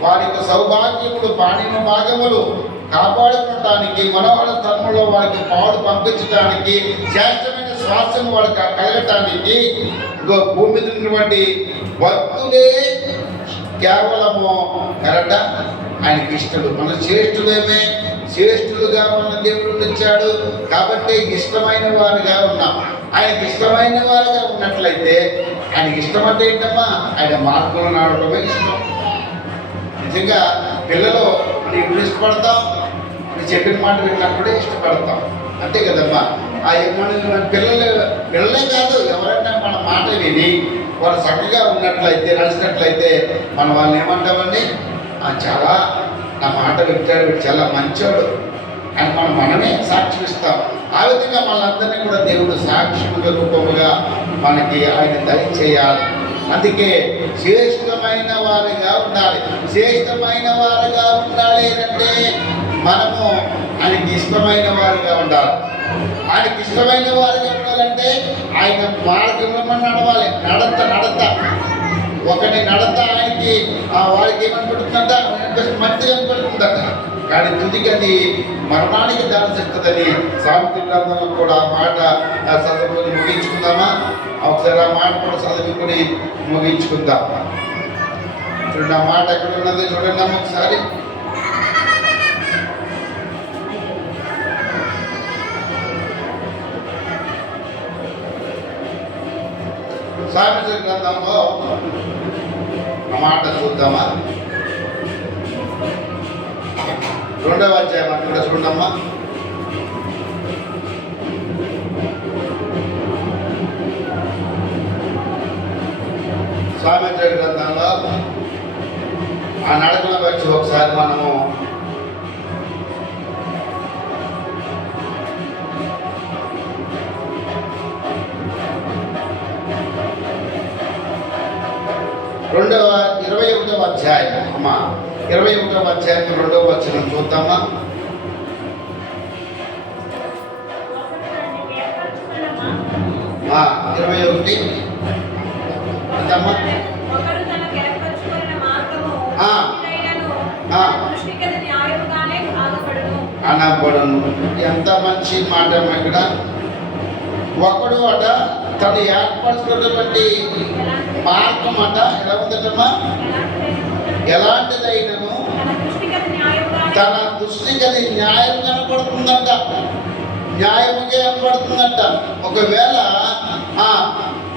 వారికి సౌభాగ్యములు, పాణిమ భాగములు కాపాడుకోవటానికి, మనోహర స్థలంలో వారికి పాడు పంపించడానికి, శ్రేష్టమైన శ్వాసము వారికి కలగటానికి భూమి మీద ఉన్నటువంటి భక్తులే కేవలము కరెక్ట ఆయనకి ఇష్టలు. మన శ్రేష్ఠులుగా మన దేవుడు ఇచ్చాడు కాబట్టి ఇష్టమైన వారుగా ఉన్నాం. ఆయనకి ఇష్టమైన వారుగా ఉన్నట్లయితే ఆయనకి ఇష్టం అంటే ఏంటమ్మా? ఆయన మార్గంలో నడవడమే ఇష్టం. నిజంగా పిల్లలు ఇప్పుడు ఇష్టపడతాం, చెప్పిన మాట విన్నప్పుడే ఇష్టపడతాం, అంతే కదమ్మా. మన పిల్లలే కాదు, ఎవరైనా మన మాట విని వారు చక్కగా ఉన్నట్లయితే, నడిచినట్లయితే మనం వాళ్ళని ఏమంటామండి? చాలా నా మాట వింటాడు, చాలా మంచోడు అని మనమే సాక్ష్యం ఇస్తాం. ఆ విధంగా మనందరినీ కూడా దేవుడు సాక్ష్యముగా రూపముగా మనకి ఆయన దయచేయాలి. అందుకే శ్రేష్టమైన వారిగా ఉండాలి. శ్రేష్టమైన వారుగా ఉండాలి అంటే మనము ఆయనకి ఇష్టమైన వారుగా ఉండాలి. ఆయనకి ఇష్టమైన వారుగా ఉండాలంటే ఆయన మార్గంలో మనం నడవాలి. నడత ఒకటి నడత ఆయనకి వారికి ఏమనుకుంటుందంట? మంచిగా అనుకుంటుందట, కానీ తుదికి అది మరణానికి దారితీస్తుందని సామెతల గ్రంథంలో కూడా మాట చదువుకొని ముగించుకుందామా? ఒకసారి ఆ మాట కూడా చదువుకొని ముగించుకుందాం. చూడండి, ఆ మాట ఎక్కడ ఉన్నది చూడండి అమ్మ ఒకసారి. సామెతల గ్రంథంలో ఆ మాట చూద్దామా? 2వ అధ్యాయం అక్కడ చూడమ్మా. సామెతల గ్రంథంలో ఆ నడకల బట్టి ఒకసారి మనము రెండవ 21వ అధ్యాయం అమ్మా, 21వ అధ్యాయం 2వ వచనం చూద్దామా. ఆ 21 అనబడును. ఎంత మంచి మాట ఇక్కడ. ఒకడు అట తను ఏర్పరచుకున్నటువంటి మార్గం అట ఎలా ఉందటమ్మా? ఎలాంటిదైనను తన దృష్టికి అది న్యాయం కనపడుతుందంట. న్యాయముగా అనబడుతుందంట. ఒకవేళ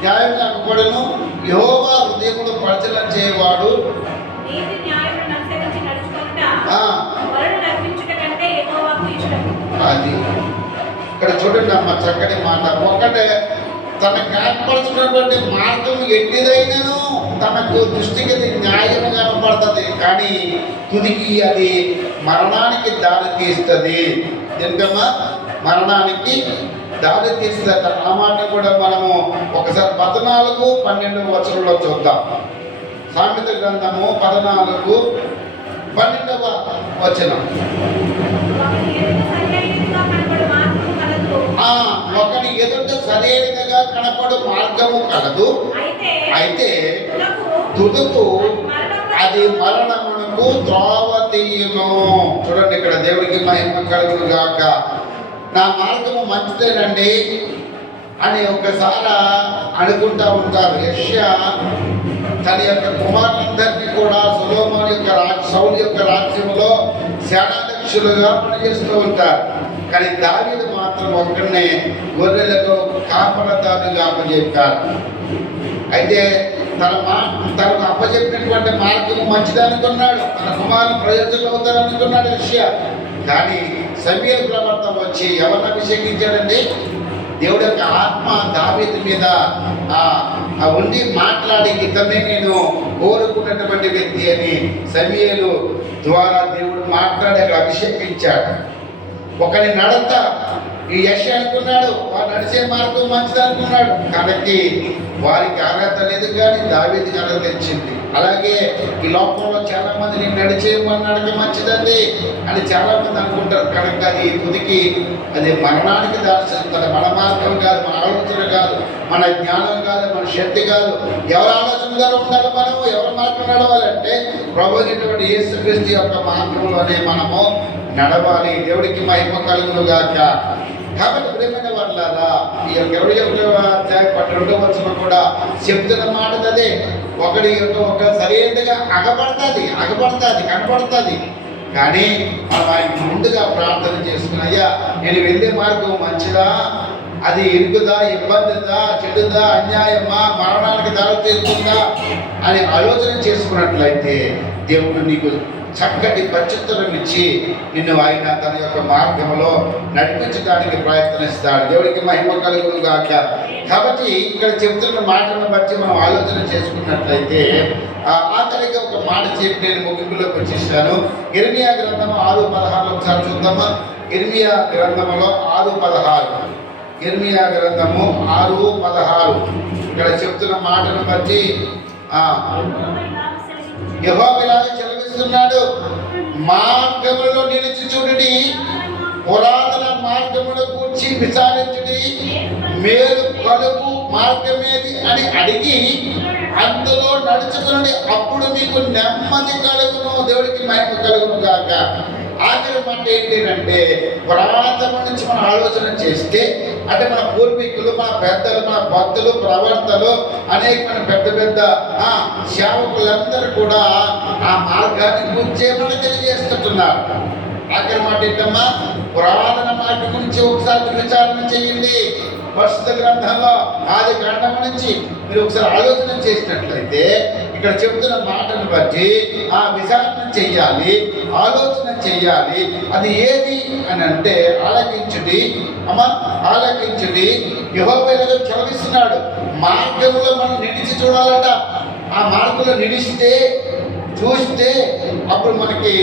న్యాయం కాకపోవడము యెహోవా హృదయములో పరిశీలన చేయవాడు అది. ఇక్కడ చూడండి అమ్మ, చక్కటి మాట. ఒకటే తనకు ఏర్పరుచున్నటువంటి మార్గం ఎట్టిదైనను తనకు దృష్టికి అది న్యాయం కనపడుతుంది, కానీ తుదికి అది మరణానికి దారి తీస్తుంది. ఎందుకమ్మా? మరణానికి దారి తీస్తుందట. ఆ మాట కూడా మనము ఒకసారి 14:12 చూద్దాం. సామెత గ్రంథము 14:12. ఒకని ఎదుట సరైనదిగా కనపడు మార్గము కలదు, అయితే తుదుకు అది మరణమునకు త్రోవ తీయును. చూడండి, ఇక్కడ దేవుడికి మహిమ కలుగును గాక. నా మార్గము మంచిదేనండి అని ఒకసారి అనుకుంటా ఉంటారు. యెషయా తన యొక్క కుమారులందరినీ కూడా సొలొమోను యొక్క సౌలు యొక్క రాజ్యంలో సేనాధ్యక్షులుగా పనిచేస్తూ ఉంటారు. కానీ దావీదు మాత్రం ఒక్కడనే గొర్రెలకు కాపలదారుగా అప్పచెప్పారు. అయితే తనకు అప్పచెప్పినటువంటి మార్గం మంచిదనుకున్నాడు, తన కుమారులు ప్రయోజనం అవుతారనుకున్నాడు యెషయా. కానీ సమూయేలు ప్రవక్త వచ్చి ఎవరిని అభిషేకించాడండి? దేవుడి యొక్క ఆత్మ దావీదు మీద ఉండి మాట్లాడి, ఇతనే నేను కోరుకున్నటువంటి వ్యక్తి అని సమూయేలు ద్వారా దేవుడు మాట్లాడి అక్కడ అభిషేకించాడు. ఒకరి నడత ఈ యెషయా అనుకున్నాడు, వారు నడిచే మార్గం మంచిది అనుకున్నాడు, కాబట్టి వారికి అర్హత లేదు, కానీ దావీదుకి అర్హత ఇచ్చింది. అలాగే ఈ లోకంలో చాలా మంది నేను నడిచే నడక మంచిదండి అని చాలా మంది అనుకుంటారు, కనుక అది తుదికి అది మరణానికి దారిస్తుంది. మన మార్గం కాదు, మన ఆలోచన కాదు, మన జ్ఞానం కాదు, మన శక్తి కాదు. ఎవరి ఆలోచన ద్వారా ఉండాలి? మనం ఎవరి మార్గం నడవాలంటే ప్రభు అయినటువంటి యేసుక్రీస్తు యొక్క మార్గంలోనే మనము నడవాలి. దేవుడికి మహిమ కలుగును గాక. కాబట్టి ప్రేమైన వాళ్ళారా, ఈ యొక్క 21వ కూడా చెప్తున్న మాట అదే. ఒక సరైనదిగా అగపడుతుంది కనపడుతుంది, కానీ మనం ఆయన ముందుగా ప్రార్థన చేసుకుని, అయ్యా నేను వెళ్ళే మార్గం మంచిదా, అది ఇరుకుదా, ఇబ్బందిదా, చెడుదా, అన్యాయమా, మరణానికి దారి తీరుతుందా అని ఆలోచన చేసుకున్నట్లయితే దేవుడు నీకు చక్కటి ప్రత్యుత్తరం ఇచ్చి నిన్ను ఆయన తన యొక్క మార్గంలో నడిపించడానికి ప్రయత్నిస్తాడు. దేవుడికి మహిమ కలుగును గాక. కాబట్టి ఇక్కడ చెప్తున్న మాటలను బట్టి మనం ఆలోచన చేసుకున్నట్లయితే ఆఖరిగా ఒక మాట చెప్పి నేను ముగింపులోకి వచ్చేసాను. ఇర్మియా గ్రంథము 6:16 ఒకసారి చూద్దామా. ఇర్మియా గ్రంథములో 6:16. ఇర్మియా గ్రంథము 6:16 ఇక్కడ చెప్తున్న మాటను బట్టి యెహోవా ఇలాగ చెలవిస్తున్నాడు, మార్గములో నిలిచి చూడండి, పురాతన మార్గమును కూర్చి విచారించుడి, మేలు కలుగు మార్గమేది అని అడిగి అందులో నడుచుకుని, అప్పుడు మీకు నెమ్మది కలుగును. దేవుడికి మహిమ కలుగును గాక. ఆఖరి మాట ఏంటంటే, పురాతన నుంచి మనం ఆలోచన చేస్తే, అంటే మన పూర్వీకులు, మన పెద్దలు, మన భక్తులు, ప్రవర్తలు, అనేక పెద్ద పెద్ద సేవకులందరూ కూడా ఆ మార్గాన్ని గురించి మనకు తెలియజేస్తున్నారు. ఆఖరి మాట ఏంటమ్మా? పురాతన మార్గం గురించి ఒకసారి విచారణ చేయండి. పరిశుద్ధ గ్రంథంలో ఆది కాండం నుంచి మీరు ఒకసారి ఆలోచన చేసినట్లయితే ఇక్కడ చెప్తున్న మాటను బట్టి విచారణ చెయ్యాలి, ఆలోచన చెయ్యాలి. అది ఏది అని అంటే ఆలకించుడి, ఆలకించుడి. యెహోవా చదివిస్తున్నాడు, మార్గంలో మనం నిలిచి చూడాలట. ఆ మార్గంలో నిలిస్తే చూస్తే అప్పుడు మనకి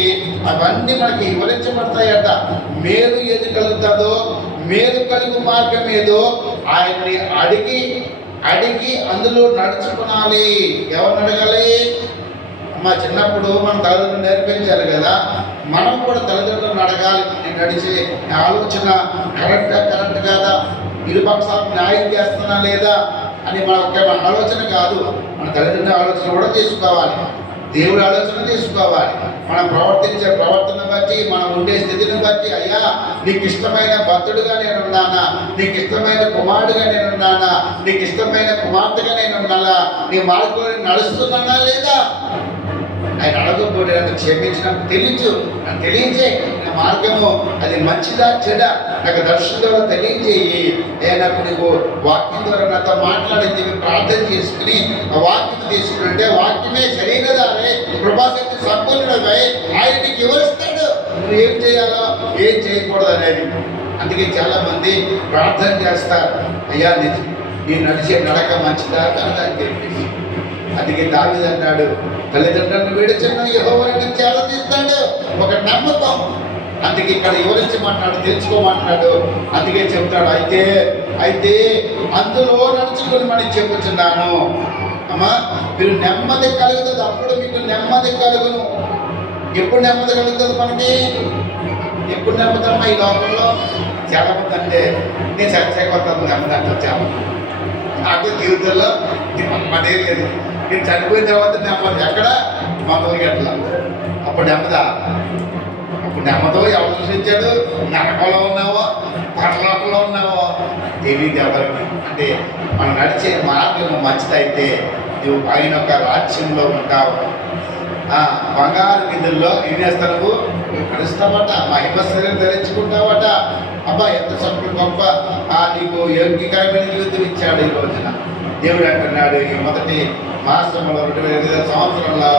అవన్నీ మనకి వివరించబడతాయట. మేలు ఏది కలుగుతుందో, మేలు కలుగు మార్గం ఏదో ఆయన్ని అడిగి అందులో నడుచుకునాలి. ఎవరిని అడగాలి? మా చిన్నప్పుడు మన తల్లిదండ్రులు నేర్పించాలి కదా, మనం కూడా తల్లిదండ్రులను అడగాలి. నేను నడిచే ఆలోచన కరెక్ట్ కాదా, ఇరుపక్షాలు న్యాయం చేస్తున్నా లేదా అని మన ఆలోచన కాదు, మన తల్లిదండ్రుల ఆలోచన కూడా చేసుకోవాలి, దేవుడి ఆలోచన చేసుకోవాలి. మనం ప్రవర్తించే ప్రవర్తన బట్టి, మనం ఉండే స్థితిని బట్టి, అయ్యా నీకు ఇష్టమైన భక్తుడిగా నేను ఉన్నానా, నీకు ఇష్టమైన కుమారుడిగా నేను ఉన్నానా, నీకు ఇష్టమైన కుమార్తెగా నేను ఉన్నానా, నీ మార్గంలో నడుస్తున్నానా లేదా? ఆయన అడగబోతే క్షమించినట్టు తెలియచు, నాకు తెలియచే నా మార్గము అది మంచిదా చెడా నాకు దర్శనం ద్వారా తెలియజేయి. నాకు నీకు వాక్యం ద్వారా నాతో మాట్లాడింది ప్రార్థన చేసుకుని ఆ వాక్యం తీసుకుంటే వాక్యమే సరైనదారే కృపాశక్తి సంపూర్ణుడై ఆయన నీకు వివరిస్తాడు నువ్వు ఏం చేయాలో ఏం చేయకూడదు అనేది. అందుకే చాలా మంది ప్రార్థన చేస్తారు, అయ్యా నేను నడిచే నడక మంచిదా కాదా అని చెప్పేసి. అందుకే దావీదు అన్నాడు, తల్లిదండ్రులను విడిచిన యెహోవాను చాలా తీస్తాడు ఒక నమ్మకం. అందుకే ఇక్కడ వివరించమంటాడు, తెలుసుకోమంటున్నాడు. అందుకే చెప్తాడు, అయితే అందులో నడుచుకొని మనం చెప్పుచున్నాను అమ్మా మీరు నెమ్మది కలుగుతుంది, అప్పుడు మీకు నెమ్మది కలుగును. ఎప్పుడు నెమ్మది కలుగుతుంది మనకి? ఎప్పుడు నెమ్మది అమ్మా? ఈ లోకంలో చాలా మంది అంటే నేను చచ్చిపోతాను నెమ్మది అంటారు చాలా. నాకు జీవితంలో నెమ్మదే లేదు, నేను చనిపోయిన తర్వాత నెమ్మది ఎక్కడ? మొదలు గట్ల. అప్పుడు నెమ్మదా? అప్పుడు నెమ్మదో ఎవరు సృష్టించాడు? నరకంలో ఉన్నావో పరలోకంలో ఉన్నావో తెలియదు ఎవరికి. అంటే మనం నడిచే మార్గం మంచిదైతే నువ్వు ఆయన ఒక రాజ్యంలో ఉంటావు. బంగారు నిధుల్లో ఏం చేస్తావు? నువ్వు నడుస్తావట, మహిమ శరీరం ధరించుకుంటావట. అబ్బా ఎంత సంపూర్ణ గొప్ప నీకు యోగ్యకరమైన జీవితం ఇచ్చాడు ఈ రోజున. దేవుడు అంటున్నాడు ఈ మొదటి మాసంలో 2008 సంవత్సరంలో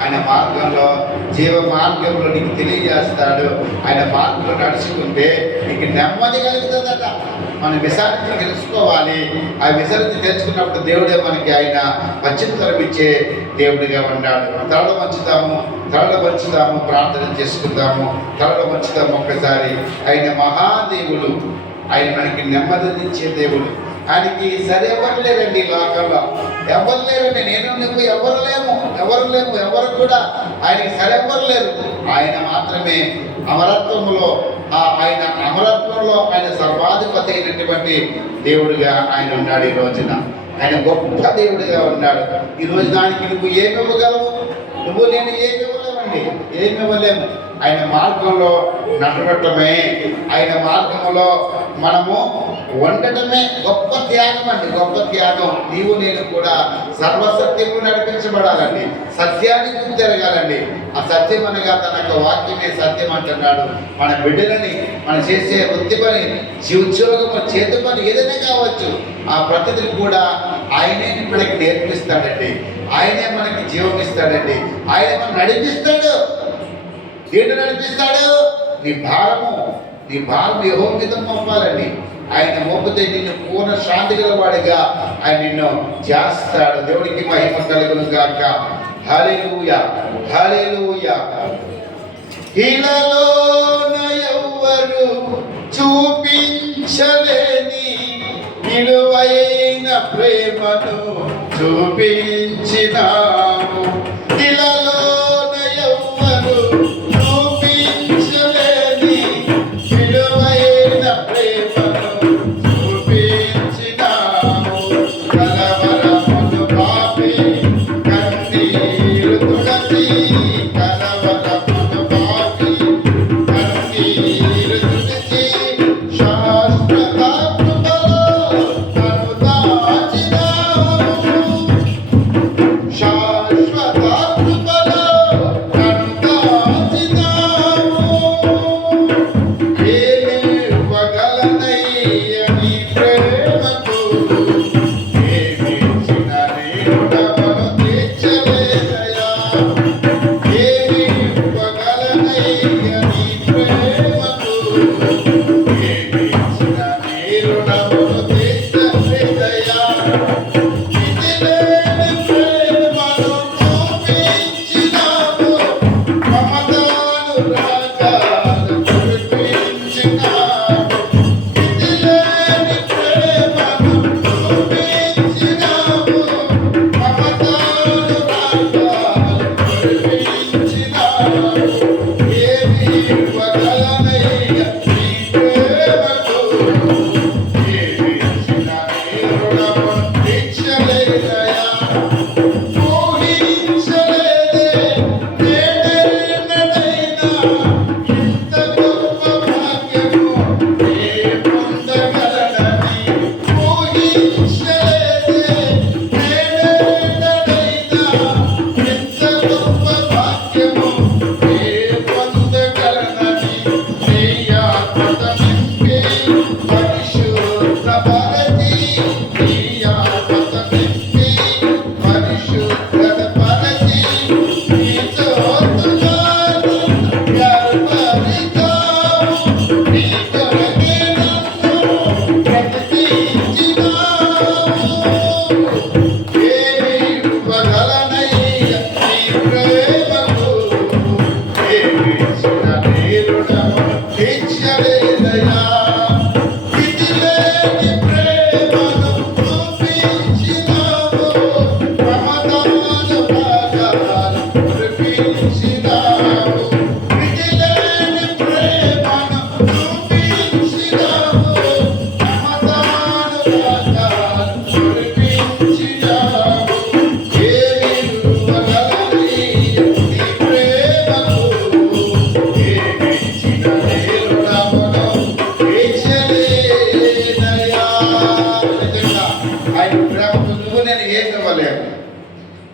ఆయన మార్గంలో జీవ మార్గంలో నీకు తెలియజేస్తాడు. ఆయన మార్గంలో నడుచుకుంటే నీకు నెమ్మది కలుగుతుందట. మనం విచారించి తెలుసుకోవాలి. ఆ విచారించి తెలుసుకున్నప్పుడు దేవుడే మనకి ఆయన పశ్చిమతరం ఇచ్చే దేవుడిగా ఉన్నాడు. తలలో పంచుతాము, ప్రార్థన చేసుకుందాము, తలలో పంచుతాము ఒక్కసారి. ఆయన మహాదేవుడు, ఆయన మనకి నెమ్మదినిచ్చే దేవుడు. ఆయనకి సరెవరు లేరండి ఈ లోకంలో, ఎవరు లేరండి. నేను నువ్వు ఎవరు లేము, ఎవరు కూడా ఆయనకి సరెవరు లేరు. ఆయన మాత్రమే అమరత్వంలో ఆయన సర్వాధిపతి అయినటువంటి దేవుడిగా ఆయన ఉన్నాడు. ఈ రోజున ఆయన గొప్ప దేవుడిగా ఉన్నాడు. ఈ రోజు దానికి నువ్వు ఏమి ఇవ్వగలవు? నువ్వు నేను ఏమి ఇవ్వలేమండి, ఏమి ఇవ్వలేము. ఆయన మార్గంలో నడవటమే, ఆయన మార్గంలో మనము ఉండటమే గొప్ప త్యాగం అండి, గొప్ప త్యాగం. నీవు నేను కూడా సర్వసత్యము నడిపించబడాలండి, సత్యానికి తిరగాలండి. ఆ సత్యం అనగా తన యొక్క వాక్యమే సత్యం అంటున్నాడు. మన బిడ్డలని, మనం చేసే వృత్తి పని, ఉద్యోగము, చేతి పని ఏదైనా కావచ్చు, ఆ ప్రతిదీ కూడా ఆయనే మనకి నేర్పిస్తాడండి. ఆయనే మనకి జీవం ఇస్తాడండి. ఆయన మనం నడిపిస్తాడు. ఏంటి నడిపిస్తాడు? నీ భారం యెహోవా మీద మోపాలండి. ఆయన మోపితే నిన్ను పూర్ణ శాంతి గల వాడిగా ఆయన నిన్ను చేస్తాడు. దేవుడికి మహిమ కలుగును గాక. హల్లెలూయా, హల్లెలూయా. ఇలాలోన ఎవ్వరు చూపించలేని విలువైన ప్రేమను చూపించినాము. ఇలాలోన ఎవ్వరు చూపించలేని విలువైన ప్రేమను చూపించినాము. కలవరమును పాపి కన్నీరు తుడచి, కలవరమును పాపి కన్నీరు తుడిచి, శాశ్వత కృపలో నన్ను దాచినావు. శాశ్వత కృపలో నన్ను దాచినావు. ఏమి ఇవ్వగలనయ్య నీ ప్రేమకు, ఏమిచ్చిన నీ రుణమును తీర్చలేదయా. ఏమి ఇవ్వగలనయ్య నీ ప్రేమకు, ఏమిచ్చిన నీ రుణమును తీర్చలేదయా. మితిలేని ప్రేమను చూపించినావు, మమతానురాగాలు కురిపించినావు. మితిలేని ప్రేమను చూపించినావు, మమతానురాగాలు కురిపించినావు. ఏమి ఇవ్వగలనయ్య నీ ప్రేమకు, ఏమిచ్చిన నీ రుణమును తీర్చలేదయా. ఊహించలేదే నేనెన్నడైనా ఇంత గొప్ప భాగ్యము నే పొందగలనని. ఊహించలేదే నేనెన్నడైనా ఇంత గొప్ప భాగ్యము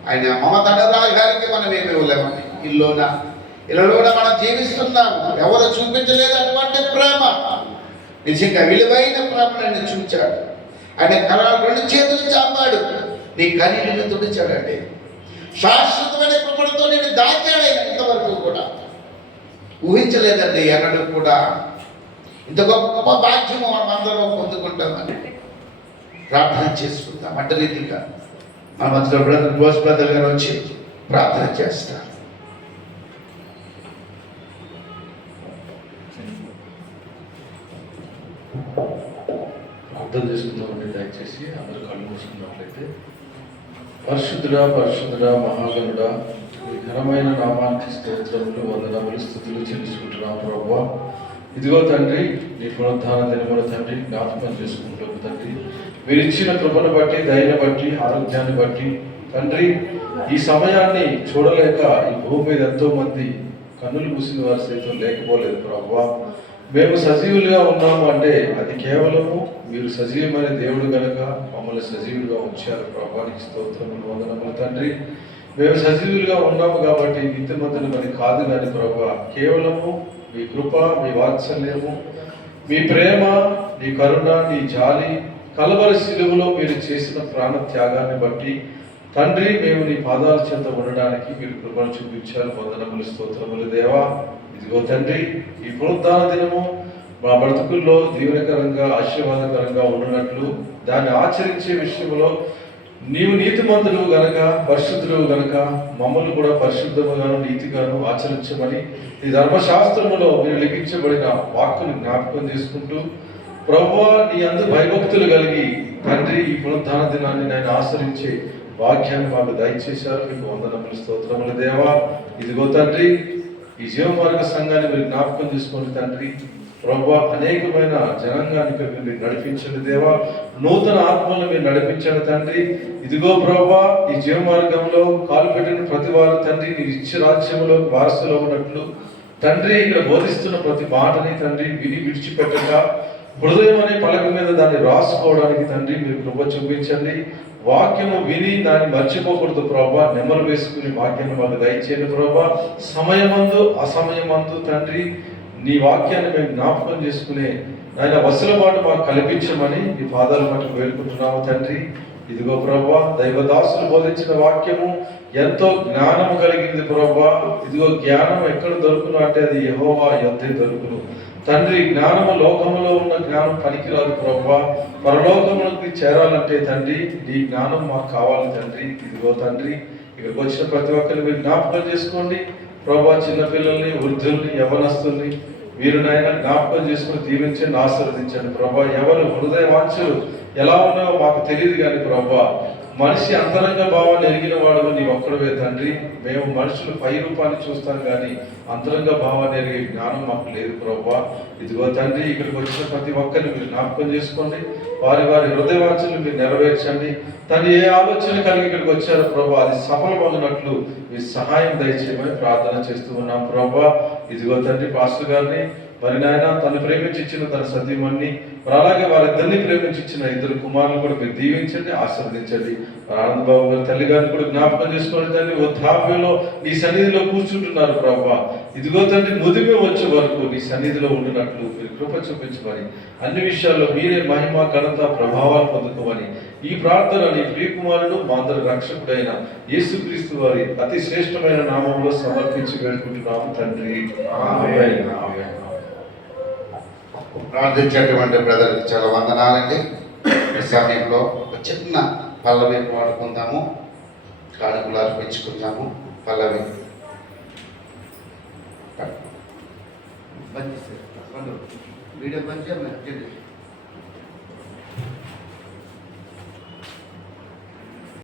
ఆయన మమతడరాగానికి మనం ఏమి ఇవ్వలేమండి. ఇల్లులోన మనం జీవిస్తున్నాము. ఎవరు చూపించలేదు అటువంటి ప్రేమ. నిజంగా విలువైన ప్రేమను చూచాడు. ఆయన కరాలు 2 చేతులు చాపాడు, నీ కన్నీళ్లను తుడిచాడండి. శాశ్వతమైన కృపణతో నేను దాచాడు ఆయన. ఇంతవరకు కూడా ఊహించలేదండి ఎన్నడూ కూడా ఇంత గొప్ప భాగ్యము మనమందరం పొందుకుంటామని. ప్రార్థన చేసుకుందాం. అట్ట రీతిగా మన మధ్యలో బ్రదర్ గారు వచ్చి ప్రార్థన చేస్తారు. అర్థం చేసుకుందామండి. దయచేసి అందరూ కళ్ళు మూసుకున్నట్లయితే. పరిశుద్ధుడా పరిశుద్ధుడా మహాగణుడా, ఈ ఘనమైన నామానికి స్తోత్రములు వందనములు స్తుతులు చెల్లించుకుంటున్నాం ప్రభువా. ఇదిగో తండ్రి, నీ పునరుద్ధాన దినముల తండ్రి జ్ఞాపకం చేసుకుంటాము తండ్రి. మీరు ఇచ్చిన కృపను బట్టి, దయని బట్టి, ఆరోగ్యాన్ని బట్టి తండ్రి, ఈ సమయాన్ని చూడలేక ఈ భూమి మీద ఎంతో మంది కన్నులు మూసిన వారి సైతం లేకపోలేదు ప్రభువా. మేము సజీవులుగా ఉన్నాము అంటే అది కేవలము మీరు సజీవమైన దేవుడు కనుక మమ్మల్ని సజీవులుగా ఉంచారు. ప్రభానికి స్తోత్రములు వందనములు తండ్రి. మేము సజీవులుగా ఉన్నాము కాబట్టి నీతిమంతులు మరి కాదు కానీ ప్రభా, కేవలము మీ కృప, మీ వాత్సల్యము, మీ ప్రేమ, నీ కరుణ, నీ జాలి, కలవరి శిలువలో మీరు చేసిన ప్రాణ త్యాగాన్ని బట్టి తండ్రి, మేము నీ పాదాల చెంత ఉండడానికి మీరు కృపను చూపించారు. వందనములు స్తోత్రములు దేవా. ఇదిగో తండ్రి, ఈ పునరుద్ధాన దినము మా బ్రతుకుల్లో దీవెనకరంగా ఆశీర్వాదకరంగా ఉన్నట్లు దాన్ని ఆచరించే విషయంలో నీవు నీతిమంతులు గనక, పరిశుద్ధులు గనక మమ్మల్ని కూడా పరిశుద్ధముగాను నీతిగాను ఆచరించమని ఈ ధర్మశాస్త్రములో మీరు లిఖించబడిన వాక్కును జ్ఞాపకం చేసుకుంటూ ప్రభువా, నీ అందు భయభక్తులు కలిగి తండ్రి ఈ పునరుద్ధాన దినాన్ని నేను ఆచరించే వాక్యాన్ని మాకు దయచేశారు. మీకు వందనములు స్తోత్రములు దేవా. ఇదిగో తండ్రి, ఈ జీవమార్గ సంఘాన్ని మీరు జ్ఞాపకం చేసుకోండి తండ్రి. ప్రభువా, అనేకమైన జనాంగానికి మీరు నడిపించండి దేవా. నూతన ఆత్మలను మీరు నడిపించండి తండ్రి. ఇదిగో ప్రభువా, ఈ జీవమార్గంలో కాలు పెట్టిన ప్రతి వారు తండ్రి నీ ఇచ్చే రాజ్యంలో వారసులు ఉన్నట్లు తండ్రి, ఇక్కడ బోధిస్తున్న ప్రతి మాటని తండ్రి విని విడిచిపెట్టక హృదయం అనే పలక మీద దాన్ని రాసుకోవడానికి తండ్రి మీరు కృప చూపించండి. వాక్యము విని దాన్ని మర్చిపోకూడదు ప్రభా. నెమరు వేసుకుని వాక్యాన్ని మాకు దయచేయండి ప్రభా. సమయమందు అసమయమందు తండ్రి నీ వాక్యాన్ని మేము జ్ఞాపకం చేసుకునే ఆయన వసలబాటు మాకు కల్పించమని నీ పాదాలు మటుకు వేడుకుంటున్నాము తండ్రి. ఇదిగో ప్రభా, దైవదాసులు బోధించిన వాక్యము ఎంతో జ్ఞానము కలిగింది ప్రభా. ఇదిగో జ్ఞానం ఎక్కడ దొరుకును అంటే అది యెహోవా యొద్దే దొరుకును తండ్రి. జ్ఞానము లోకములో ఉన్న జ్ఞానం పనికిరాదు ప్రభా. పరలోకములకి చేరాలంటే తండ్రి నీ జ్ఞానం మాకు కావాలి తండ్రి. ఇదిగో తండ్రి, ఇక్కడికి వచ్చిన ప్రతి ఒక్కరిని మీరు జ్ఞాపకం చేసుకోండి ప్రభా. చిన్నపిల్లల్ని, వృద్ధుల్ని, యవనస్తుల్ని మీరు నాయన జ్ఞాపకం చేసుకుని దీవించండి, ఆశీర్వదించండి ప్రభా. ఎవరు హృదయ వాంఛలు ఎలా ఉన్నాయో మాకు తెలియదు కానీ ప్రభా, మనిషి అంతరంగ భావాన్ని ఎరిగిన వాడు నీ ఒక్కడవే తండ్రి. మేము మనుషులు పై రూపాన్ని చూస్తాం కానీ అంతరంగ భావాన్ని ఎరిగే జ్ఞానం మాకు లేదు ప్రభా. ఇదిగో తండ్రి, ఇక్కడికి వచ్చిన ప్రతి ఒక్కరిని మీరు జ్ఞాపకం చేసుకోండి. వారి వారి హృదయవాంఛలు మీరు నెరవేర్చండి తండ్రి. ఏ ఆలోచన కలిగి ఇక్కడికి వచ్చారో ప్రభా, అది సఫలమగినట్లు మీ సహాయం దయచేయమని ప్రార్థన చేస్తూ ఉన్నాం ప్రభా. ఇదిగో తండ్రి, పాస్టర్ గారిని మరి నాయన తను ప్రేమించిన తన సతీమణ్ణి మరి అలాగే వారిద్దరిని ప్రేమించిన 2 కుమారులు కూడా మీరు దీవించండి, ఆశీర్వదించండి. ఆనంద్ బాబు గారి తల్లి గారిని కూడా జ్ఞాపకం చేసుకోండి తండ్రి. వృద్ధాప్యంలో నీ సన్నిధిలో కూర్చుంటున్నారు ప్రభా. ఇదిగో తండ్రి, ముదిమే వచ్చే వరకు నీ సన్నిధిలో ఉండినట్లు మీరు కృప చూపించమని, అన్ని విషయాల్లో మీరే మహిమ, ఘనత, ప్రభావాలు పొందుకోమని ఈ ప్రార్థన నీ ప్రియకుమారుడు మా అందరి రక్షకుడైన యేసుక్రీస్తు వారి అతి శ్రేష్టమైన నామంలో సమర్పించి వేడుకుంటున్నాము తండ్రి. ఆమేన్. ప్రార్థించేటువంటి బ్రదర్కి చాలా వందనాలండి. ఈ సమయంలో ఒక చిన్న పల్లవి వాడుకుందాము, కానుకలు అర్పించుకుందాము. పల్లవి వీడియో బంద్ చేయండి.